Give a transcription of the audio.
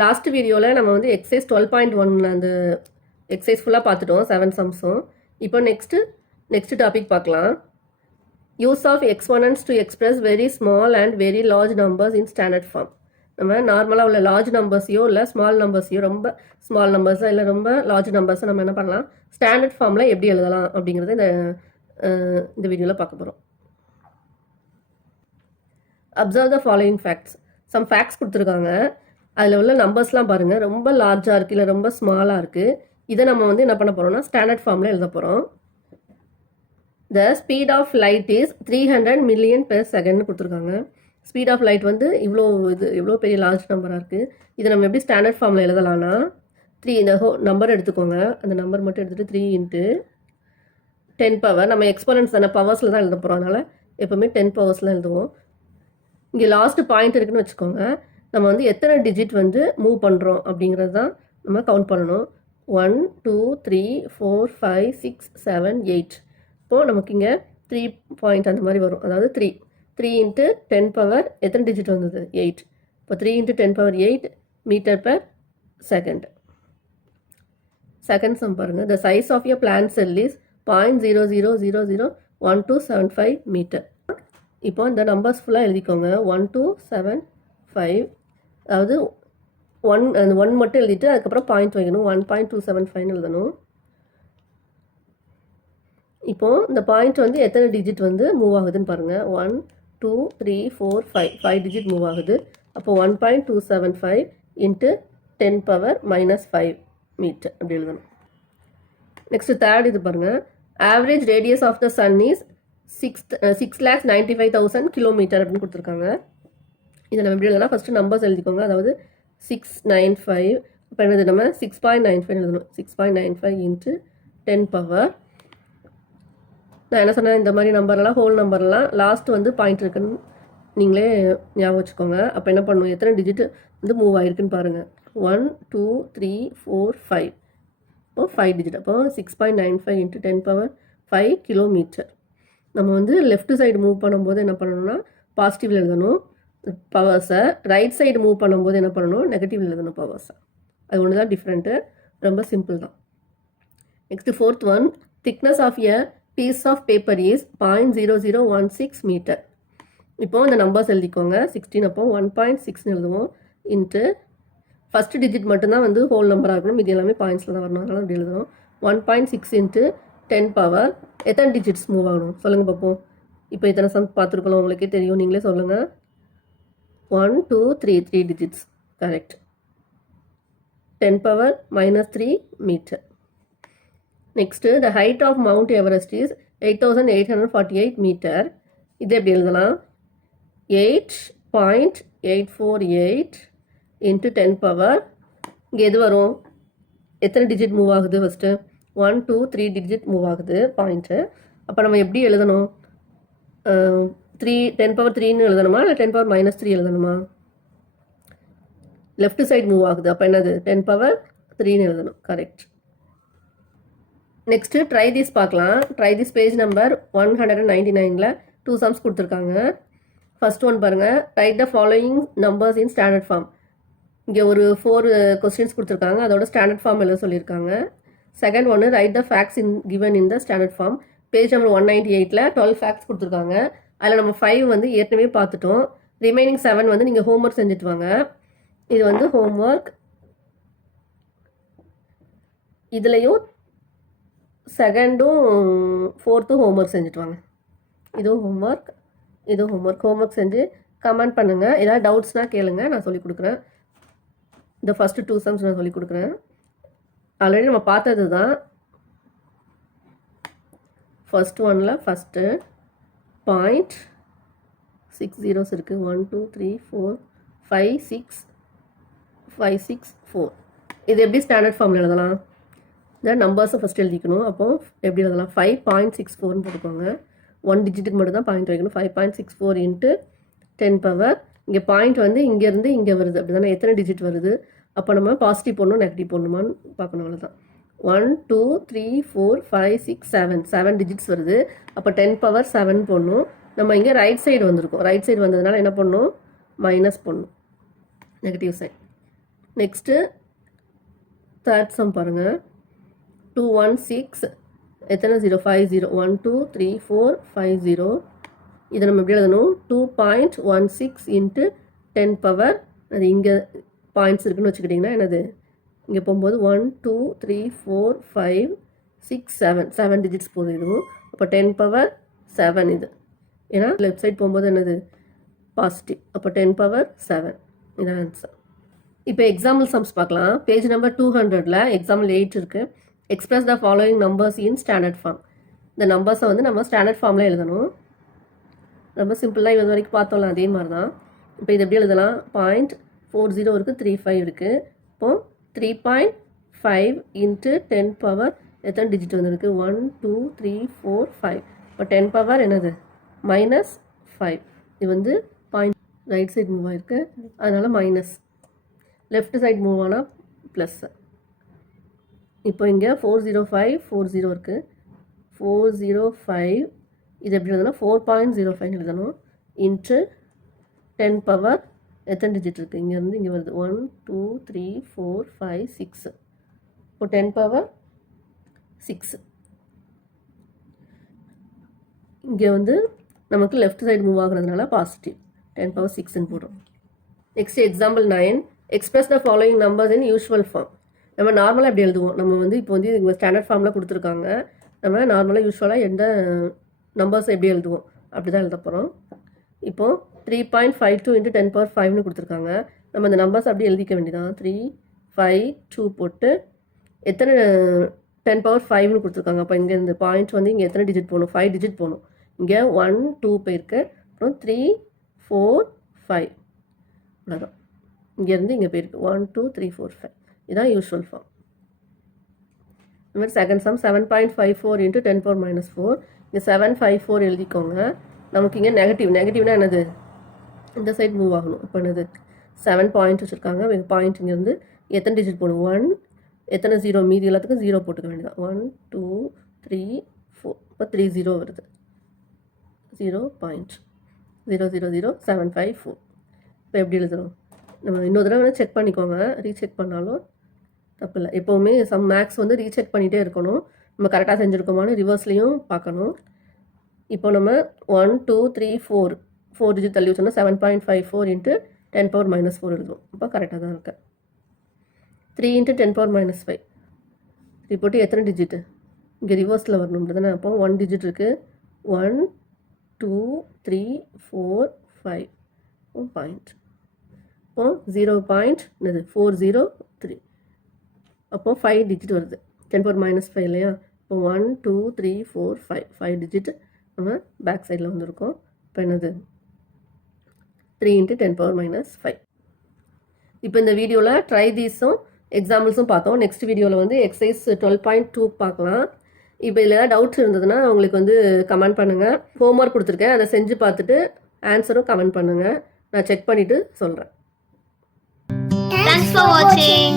Last வீடியோவில் நம்ம வந்து எக்ஸைஸ் 12.1 அந்த எக்ஸைஸ் ஃபுல்லாக பார்த்துட்டோம் 7 சம்ஸும். இப்போ நெக்ஸ்ட் டாபிக் பார்க்கலாம். Use of exponents to express very small and very large numbers in standard form. நம்ம நார்மலாக உள்ள லார்ஜ் நம்பர்ஸையோ இல்லை ஸ்மால் நம்பர்ஸையோ ரொம்ப ஸ்மால் நம்பர்ஸோ இல்லை ரொம்ப லார்ஜ் நம்பர்ஸை நம்ம என்ன பண்ணலாம், ஸ்டாண்டர்ட் ஃபார்மில் எப்படி எழுதலாம் அப்படிங்கிறத இந்த வீடியோவில் பார்க்க போகிறோம். Observe the following facts. Some facts கொடுத்துருக்காங்க. அதில் உள்ள நம்பர்ஸ்லாம் பாருங்கள், ரொம்ப லார்ஜாக இருக்குது இல்லை ரொம்ப ஸ்மாலாக இருக்குது. இதை நம்ம வந்து என்ன பண்ண போகிறோம்னா ஸ்டாண்டர்ட் ஃபார்மில் எழுத போகிறோம். The speed of light is 300 million per செகண்ட்னு கொடுத்துருக்காங்க. ஸ்பீட் ஆஃப் லைட் வந்து இவ்வளோ பெரிய லார்ஜ் நம்பராக இருக்குது. இதை நம்ம எப்படி ஸ்டாண்டர்ட் ஃபார்மில் எழுதலாம்னா 3 இந்த நம்பர் எடுத்துக்கோங்க. அந்த நம்பர் மட்டும் எடுத்துகிட்டு 3 × 10 பவர். நம்ம எக்ஸ்போனன்ட்ஸ் தானே, பவர்ஸில் தான் எழுத போகிறோம். அதனால் எப்போவுமே 10 பவர்ஸில் எழுதுவோம். இங்கே லாஸ்ட் பாயிண்ட் இருக்குன்னு வச்சுக்கோங்க. நம்ம வந்து எத்தனை டிஜிட் வந்து மூவ் பண்ணுறோம் அப்படிங்கிறது தான் நம்ம கவுண்ட் பண்ணணும். 1 2 3 4 5 6 7 8. இப்போது நமக்கு இங்கே 3 பாயிண்ட் அந்த மாதிரி வரும். அதாவது 3 × 10 பவர் எத்தனை டிஜிட் வந்தது, 8. இப்போ 3 × 10 power 8 metre per second. Second sum பாருங்கள். The size of your plant cell is 0.00001275 metre. இப்போ இந்த நம்பர்ஸ் ஃபுல்லாக எழுதிக்கோங்க. 1 2 7 5, அதாவது 1 மட்டும் எழுதிட்டு அதுக்கப்புறம் பாயிண்ட் வைக்கணும். 1.275 எழுதணும். இப்போது இந்த பாயிண்ட் வந்து எத்தனை டிஜிட் வந்து மூவ் ஆகுதுன்னு பாருங்கள். 1 2 3 4 5 டிஜிட் மூவ் ஆகுது. அப்போ 1.275 × 10 பவர் -5 மீட்டர் அப்படி எழுதணும். நெக்ஸ்ட் தேர்ட் இது பாருங்கள். Average radius of the sun is 6,95,000 kilometre அப்படின்னு கொடுத்துருக்காங்க. இதை நம்ம எப்படி எழுதலாம், ஃபஸ்ட்டு நம்பர்ஸ் எழுதிக்கோங்க. அதாவது 695. இப்போ என்னது, நம்ம 6.95 எழுதணும். 6.95 × 10 பவர். நான் என்ன சொன்னேன், இந்த மாதிரி நம்பர்லாம் ஹோல் நம்பர்லாம் லாஸ்ட் வந்து பாயிண்ட் இருக்குன்னு நீங்களே ஞாபகம் வச்சுக்கோங்க. அப்போ என்ன பண்ணணும், எத்தனை டிஜிட் வந்து மூவ் ஆகிருக்குன்னு பாருங்கள். 1 2 3 4 5. இப்போ 5 டிஜிட். அப்போ 6.95 × 10 பவர் 5 கிலோமீட்டர். நம்ம வந்து லெஃப்ட் சைடு மூவ் பண்ணும்போது என்ன பண்ணணும்னா பாசிட்டிவில் எழுதணும் பவர்ஸை. ரைட் சைடு மூவ் பண்ணும்போது என்ன பண்ணணும், நெகட்டிவ் எழுதணும் பவர்ஸை. அது ஒன்று தான் டிஃப்ரெண்ட்டு. ரொம்ப சிம்பிள் தான். Next fourth one. Thickness of a piece of paper is 0.0016 metre. இப்போ இந்த நம்பர்ஸ் எழுதிக்கோங்க. 16 அப்போ 1.6 எழுதுவோம். இன்ட்டு ஃபஸ்ட்டு டிஜிட் மட்டும்தான் வந்து ஹோல் நம்பராக இருக்கணும், இது எல்லாமே பாயிண்ட்ஸில் தான் வரணும். அதனால் அப்படி எழுதணும். 1.6 × 10 பவர் எத்தனை டிஜிட்ஸ் மூவ் ஆகணும் சொல்லுங்கள் பார்ப்போம். இப்போ இத்தனை சம் பார்த்துருக்கலாம், உங்களுக்கே தெரியும், நீங்களே சொல்லுங்கள். 1 2 3 digits correct. 10 power -3 metre. Next the height of Mount Everest is 8,848 metre. இது எப்படி எழுதலாம், 8.848 × 10 பவர். இங்கே எது வரும், எத்தனை டிஜிட் மூவ் ஆகுது, ஃபஸ்ட்டு 1 2 3 டிஜிட் மூவ் ஆகுது பாயிண்ட்டு. அப்போ நம்ம எப்படி எழுதணும், 10 பவர் 3ன்னு எழுதணுமா இல்லை 10 பவர் -3 எழுதணுமா? லெஃப்ட் சைடு மூவ் ஆகுது, அப்போ என்னது 10 பவர் 3ன்னு எழுதணும். கரெக்ட். நெக்ஸ்ட்டு ட்ரை திஸ் பார்க்கலாம். ட்ரை திஸ் பேஜ் நம்பர் 199ல் 2 சம்ஸ் கொடுத்துருக்காங்க. ஃபர்ஸ்ட் ஒன் பாருங்கள். Write the following numbers in standard form. இங்கே ஒரு 4 கொஸ்டின்ஸ் கொடுத்துருக்காங்க, அதோட ஸ்டாண்டர்ட் ஃபார்ம் எழுத சொல்லியிருக்காங்க. செகண்ட் ஒன்று write the facts given in the standard form. Page number 198ல் 12 ஃபேக்ட்ஸ் கொடுத்துருக்காங்க. அதில் நம்ம 5 வந்து ஏற்கனவே பார்த்துட்டோம். ரிமைனிங் 7 வந்து நீங்கள் ஹோம்ஒர்க் செஞ்சுட்டு வாங்க. இது வந்து ஹோம்ஒர்க். இதுலேயும் செகண்டும் 4த்தும் ஹோம்ஒர்க் செஞ்சுட்டு வாங்க. இதுவும் ஹோம்ஒர்க், இதுவும் ஹோம்ஒர்க் செஞ்சு கமெண்ட் பண்ணுங்கள். ஏதாவது டவுட்ஸ்னால் கேளுங்க, நான் சொல்லிக் கொடுக்குறேன். இந்த ஃபஸ்ட்டு 2 சம்ஸ் நான் சொல்லிக் கொடுக்குறேன். ஆல்ரெடி நம்ம பார்த்தது தான். ஃபர்ஸ்ட் ஒன்ல ஃபஸ்ட்டு பாயிண்ட் 6 zeros இருக்குது. 1 2 3 4 5 6 4. இது எப்படி ஸ்டாண்டர்ட் ஃபார்மில் எழுதலாம், இந்த நம்பர்ஸை ஃபஸ்ட் எழுதிக்கணும். அப்போது எப்படி எழுதலாம், 5.64ன்னு போட்டுக்கோங்க. 1 டிஜிட்டுக்கு மட்டும் தான் பாயிண்ட் வைக்கணும். 5.64 × 10 பவர். இங்கே பாயிண்ட் வந்து இங்கேருந்து இங்கே வருது, அப்படி தானே, எத்தனை டிஜிட் வருது. அப்போ நம்ம பாசிட்டிவ் போடணும் நெகட்டிவ் போடணுமான்னு பார்க்கணும், அவ்வளோதான். 1 2 3 4 5 6 7 டிஜிட்ஸ் வருது. அப்போ 10 பவர் 7 போடணும். நம்ம இங்கே ரைட் சைடு வந்திருக்கோம். ரைட் சைடு வந்ததுனால என்ன பண்ணணும், மைனஸ் பண்ணணும், negative side. Next third sum பாருங்கள். 216 எத்தனை 0 5 0 1 2 3 4 5 0. இதை நம்ம எப்படி எழுதணும்? 2.16 இன்ட்டு 10 பவர், அது இங்கே பாயிண்ட்ஸ் இருக்குன்னு வச்சுக்கிட்டிங்கன்னா என்னது, இங்கே போகும்போது 1 2 3 4 5 6 7 7 டிஜிட்ஸ் போகுது இதுவும். அப்போ 10 பவர் 7 இது. ஏன்னா லெஃப்ட் சைட் போகும்போது என்னது, பாசிட்டிவ். அப்போ 10 பவர் 7 இதான் ஆன்சர். இப்போ எக்ஸாம்பிள் சம்ஸ் பார்க்கலாம். பேஜ் நம்பர் 200ல் எக்ஸாம்பிள் 8 இருக்குது. Express the following numbers in standard form. இந்த நம்பர்ஸை வந்து நம்ம ஸ்டாண்டர்ட் ஃபார்மில் எழுதணும். ரொம்ப சிம்பிளாக இது வரைக்கும் பார்த்தோம்ல அதே மாதிரி தான். இப்போ இது எப்படி எழுதலாம்? 0.40 இருக்குது, 35 இருக்குது. இப்போது 3.5 இன்ட்டு 10 பவர் எத்தனை டிஜிட் வந்துருக்கு? 1 2 3 4 5. இப்போ 10 பவர் என்னது, -5. இது வந்து பாயிண்ட் ரைட் சைடு மூவ் ஆகிருக்கு, அதனால் மைனஸ். லெஃப்ட் சைடு மூவ் ஆனால் ப்ளஸ். இப்போ இங்கே 405 இருக்குது. 405 இது எப்படி எழுதணும்? 4.05 எழுதணும். இன்ட்டு 10 பவர் எத்தனை டிஜிட் இருக்குது? இங்கேருந்து இங்கே வருது 1 2 3 4 5 6. இப்போ 10 பவர் 6. இங்கே வந்து நமக்கு லெஃப்ட் சைடு மூவ் ஆகுறதுனால பாசிட்டிவ், 10 பவர் 6ன்னு போடுறோம். Next example 9. Express the following numbers in usual form. நம்ம நார்மலாக எப்படி எழுதுவோம்? நம்ம வந்து இப்போ வந்து இங்கே ஸ்டாண்டர்ட் ஃபார்மில் கொடுத்துருக்காங்க. நம்ம நார்மலாக யூஸ்வலாக எந்த நம்பர்ஸ் எப்படி எழுதுவோம் அப்படி தான் எழுத போகிறோம். இப்போது 3.52 இன்ட்டு 10 பவர் 5னு கொடுத்துருக்காங்க. நம்ம இந்த நம்பர்ஸ் அப்படி எழுதிக்க வேண்டியதான். 3 5 2 போட்டு எத்தனை 10 பவர் 5னு கொடுத்துருக்காங்க. அப்போ இங்கே இந்த பாயிண்ட் வந்து இங்கே எத்தனை டிஜிட் போகணும்? 5 டிஜிட் போகணும். இங்கே 1 2 போயிருக்கு, அப்புறம் 3 4 5 அவ்வளோதான். இங்கேருந்து இங்கே போயிருக்கு 1 2 3 4 5. இதுதான் யூஷுவல் ஃபார்ம். இந்த மாதிரி செகண்ட் சம் 7.54 இன்ட்டு 10 பவர் -4. இங்கே 754 எழுதிக்கோங்க. நமக்கு இங்கே நெகட்டிவ்னா என்னது, இந்த சைட் மூவ் ஆகணும். இப்போ என்னது 7 பாயிண்ட் வச்சுருக்காங்க. பாயிண்ட் இங்கேருந்து எத்தனை டிஜிட் போடும்? 1, எத்தனை 0 மீதி எல்லாத்துக்கும் 0 போட்டுக்க வேண்டியதான். 1 2 3 4. இப்போ 3 0 வருது. 0.000754. இப்போ எப்படி எழுதுறோம்? நம்ம இன்னொரு தடவை செக் பண்ணிக்கோங்க, ரீசெக் பண்ணாலும் தப்பு இல்லை. எப்போவுமே சம் மேக்ஸ் வந்து ரீசெக் பண்ணிகிட்டே இருக்கணும். நம்ம கரெக்டாக செஞ்சுருக்கோமான்னு ரிவர்ஸ்லேயும் பார்க்கணும். இப்போ நம்ம 1 2 3 4 டிஜிட் தள்ளி வச்சோம்னா 7.54 இன்ட்டு 10 பவர் -4 எழுதுவோம். அப்போ கரெக்டாக தான் இருக்கு. 3 இன்ட்டு 10 பவர் -5 போட்டு எத்தனை டிஜிட்டு இங்கே ரிவர்ஸில் வரணும் தானே. அப்போ 1 டிஜிட் இருக்குது. 1 2 3 4 5 பாயிண்ட். இப்போ 0.403. அப்போது 5 டிஜிட் வருது. 10 பவர் -5 இல்லையா. இப்போ 1 2 3 4 5 டிஜிட் நம்ம பேக் சைடில் வந்திருக்கோம். இப்போ என்னது 3 இன்ட்டு 10 பவர் -5. இப்போ இந்த வீடியோவில் ட்ரை தீஸும் எக்ஸாம்பிள்ஸும் பார்த்தோம். நெக்ஸ்ட் வீடியோவில் வந்து எக்ஸசைஸ் 12.2 பார்க்கலாம். இப்போ இதில் ஏதாவது டவுட்ஸ் இருந்ததுன்னா உங்களுக்கு வந்து கமெண்ட் பண்ணுங்கள். ஹோம்ஒர்க் கொடுத்துருக்கேன், அதை செஞ்சு பார்த்துட்டு ஆன்சரும் கமெண்ட் பண்ணுங்கள். நான் செக் பண்ணிவிட்டு சொல்கிறேன். Thanks for watching.